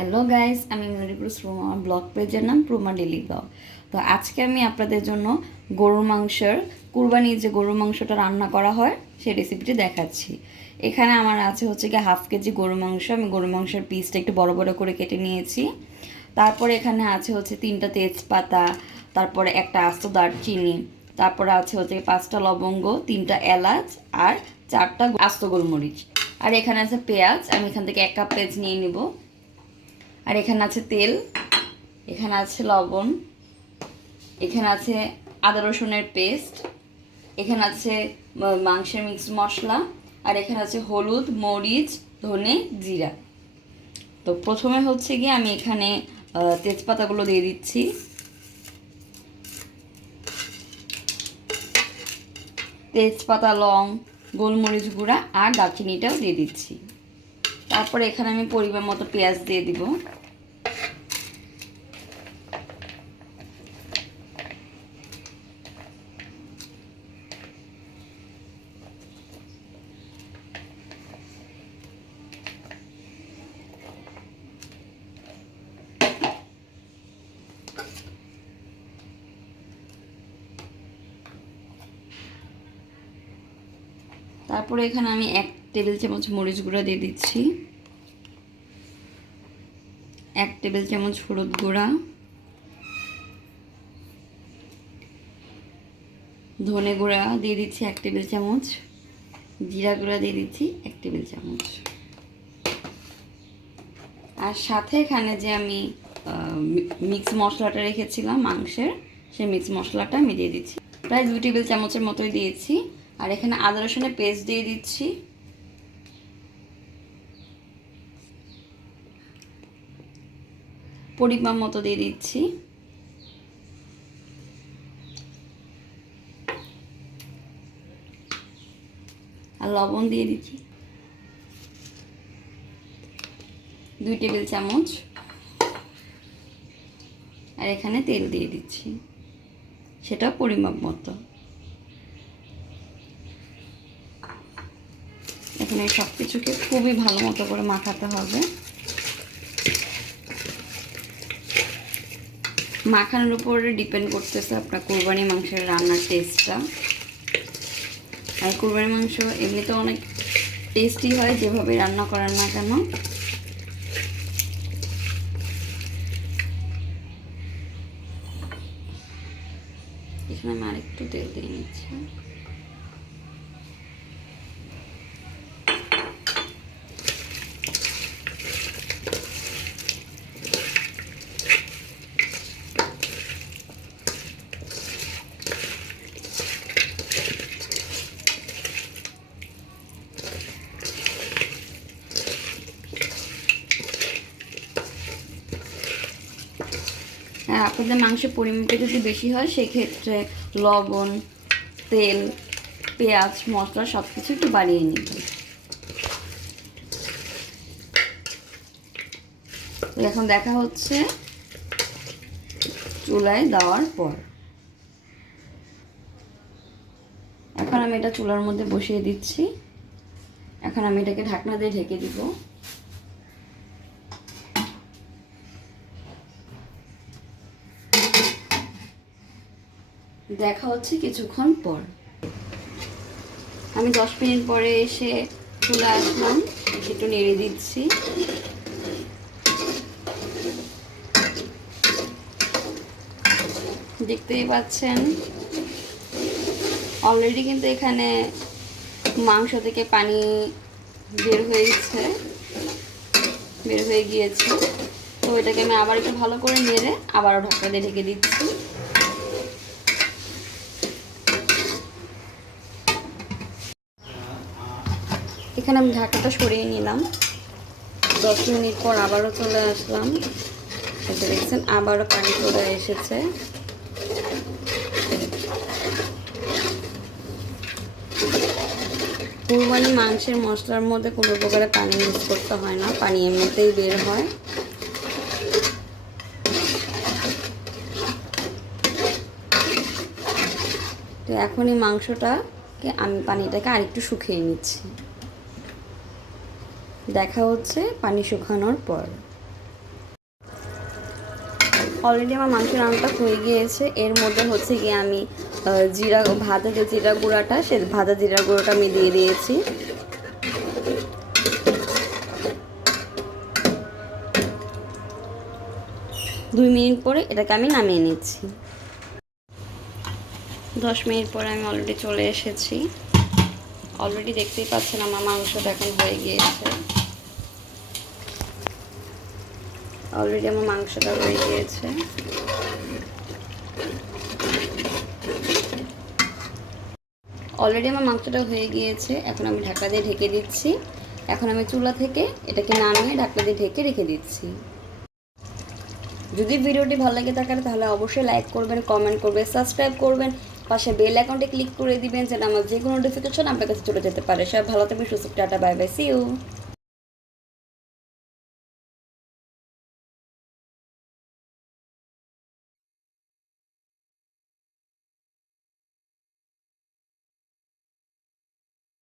Hello guys, আমি নুরিপুর Ruma blog পেজের নাম প্রুমা ডেলি ব্লগ। তো আজকে আমি আপনাদের জন্য গরুর মাংসের কুরবানির যে গরুর মাংসটা রান্না করা হয় সেই রেসিপিটি দেখাচ্ছি। এখানে আমার আছে হচ্ছে কি 1/2 কেজি গরুর মাংস। আমি গরুর মাংসের পিসটা একটু বড় বড় করে কেটে নিয়েছি। তারপরে এখানে আছে হচ্ছে 3টা তেজপাতা, তারপরে একটা আস্ত দারচিনি, তারপরে আছে হচ্ছে 5টা লবঙ্গ, 3টা এলাচ আর 4টা আস্ত গোলমরিচ। আর এখানে আছে পেঁয়াজ। আমি এখান থেকে 1 কাপ পেঁয়াজ নিয়ে নিব। আর এখানে আছে তেল, এখানে আছে লবণ, এখানে আছে আদা রসুনের পেস্ট, এখানে আছে মাংসের মিক্স মশলা, আর এখানে আছে হলুদ, মরিচ, ধনে, জিরা। তো প্রথমে হচ্ছে গিয়ে আমি এখানে তেজপাতাগুলো দিয়ে দিচ্ছি। তেজপাতা, লং, গোলমরিচ গুঁড়া আর দারচিনিটাও দিয়ে দিচ্ছি। তারপরে এখানে আমি পরিমাণ মতো পেঁয়াজ দিয়ে দিব। তারপরে এখানে আমি 1 টেবিল চামচ মরিচ গুঁড়া দিয়ে দিচ্ছি, 1 টেবিল চামচ হলুদ গুঁড়া, ধনে গুঁড়া দিয়ে দিচ্ছি 1 টেবিল চামচ, জিরা গুঁড়া দিয়ে দিচ্ছি 1 টেবিল চামচ। আর সাথে এখানে যে আমি মিক্স মশলাটা রেখেছিলাম মাংসের, সেই মিক্স মশলাটা আমি দিয়ে দিচ্ছি, প্রায় 2 টেবিল চামচের মতোই দিয়েছি। আর এখানে আদা রসুনের পেস্ট দিয়ে দিচ্ছি, পরিমাণ মতো দিয়ে দিচ্ছি। আর লবণ দিয়ে দিচ্ছি 2 টেবিল চামচ। আর এখানে তেল দিয়ে দিচ্ছি, সেটা পরিমাপ মতো। এখানে সব কিছুকে খুবই ভালো মতো করে মাখাতে হবে। মাখানোর উপরে ডিপেন্ড করতেছে আপনার কুরবানি মাংসের রান্নার টেস্টটা। আর কুরবানি মাংস এমনিতে অনেক টেস্টি হয় যেভাবে রান্না করেন না কেন। এখানে আমি আরেকটু তেল দিয়ে নিচ্ছি। হ্যাঁ, আপনাদের মাংসের পরিমাণটা যদি বেশি হয় সেক্ষেত্রে লবণ, তেল, পেঁয়াজ, মশলা সব কিছু একটু বাড়িয়ে নেবেন। এখন দেখা হচ্ছে চুলায় দেওয়ার পর। এখন আমি এটা চুলার মধ্যে বসিয়ে দিচ্ছি। এখন আমি এটাকে ঢাকনা দিয়ে ঢেকে দিব। দেখা হচ্ছে কিছুক্ষণ পর। আমি 10 মিনিট পরে এসে চলে আসলাম, একটু নেড়ে দিচ্ছি। দেখতেই পাচ্ছেন অলরেডি কিন্তু এখানে মাংস থেকে পানি বের হয়ে গিয়েছে। তো এটাকে আমি আবার একটু ভালো করে নেড়ে আবারও ঢাকনা দিয়ে ঢেকে দিচ্ছি। এখানে আমি ঢাকাটা সরিয়ে নিলাম। 10 মিনিট পর আবারও চলে আসলাম। এটা দেখছেন আবারও পানি চলে এসেছে। কুরবানি মাংসের মশলার মধ্যে কোনো প্রকারে পানি ইউজ করতে হয় না, পানি এমনিতেই বের হয়। তো এখন এই মাংসটাকে আমি পানিটাকে আরেকটু শুকিয়ে নিচ্ছি। দেখা হচ্ছে পানি শুকানোর পর। অলরেডি আমার মাংসের রান্নাটা হয়ে গিয়েছে। এর মধ্যে হচ্ছে গিয়ে আমি জিরা ভাজা যে জিরা গুঁড়াটা, সে ভাজা জিরা গুঁড়োটা আমি দিয়ে দিয়েছি। দুই মিনিট পরে এটাকে আমি নামিয়ে নিচ্ছি। 10 মিনিট পরে আমি অলরেডি চলে এসেছি। অলরেডি দেখতেই পাচ্ছেন আমার মাংসটা এখন হয়ে গিয়েছে। অলরেডি আমার মাংসটা হয়ে গিয়েছে। অলরেডি আমার মাংসটা হয়ে গিয়েছে। এখন আমি ঢাকনা দিয়ে ঢেকে দিচ্ছি। এখন আমি চুলা থেকে এটাকে নামিয়ে ঢাকনা দিয়ে ঢেকে রেখে দিচ্ছি। যদি ভিডিওটি ভালো লাগে থাকে তাহলে অবশ্যই লাইক করবেন, কমেন্ট করবেন, সাবস্ক্রাইব করবেন, পাশে বেল আইকনটি ক্লিক করে দিবেন যেন আমার যে কোনো নোটিফিকেশন আপনার কাছে চলে যেতে পারে। সব ভালো থাকবেন, সুস্থ, tata, bye bye, see you.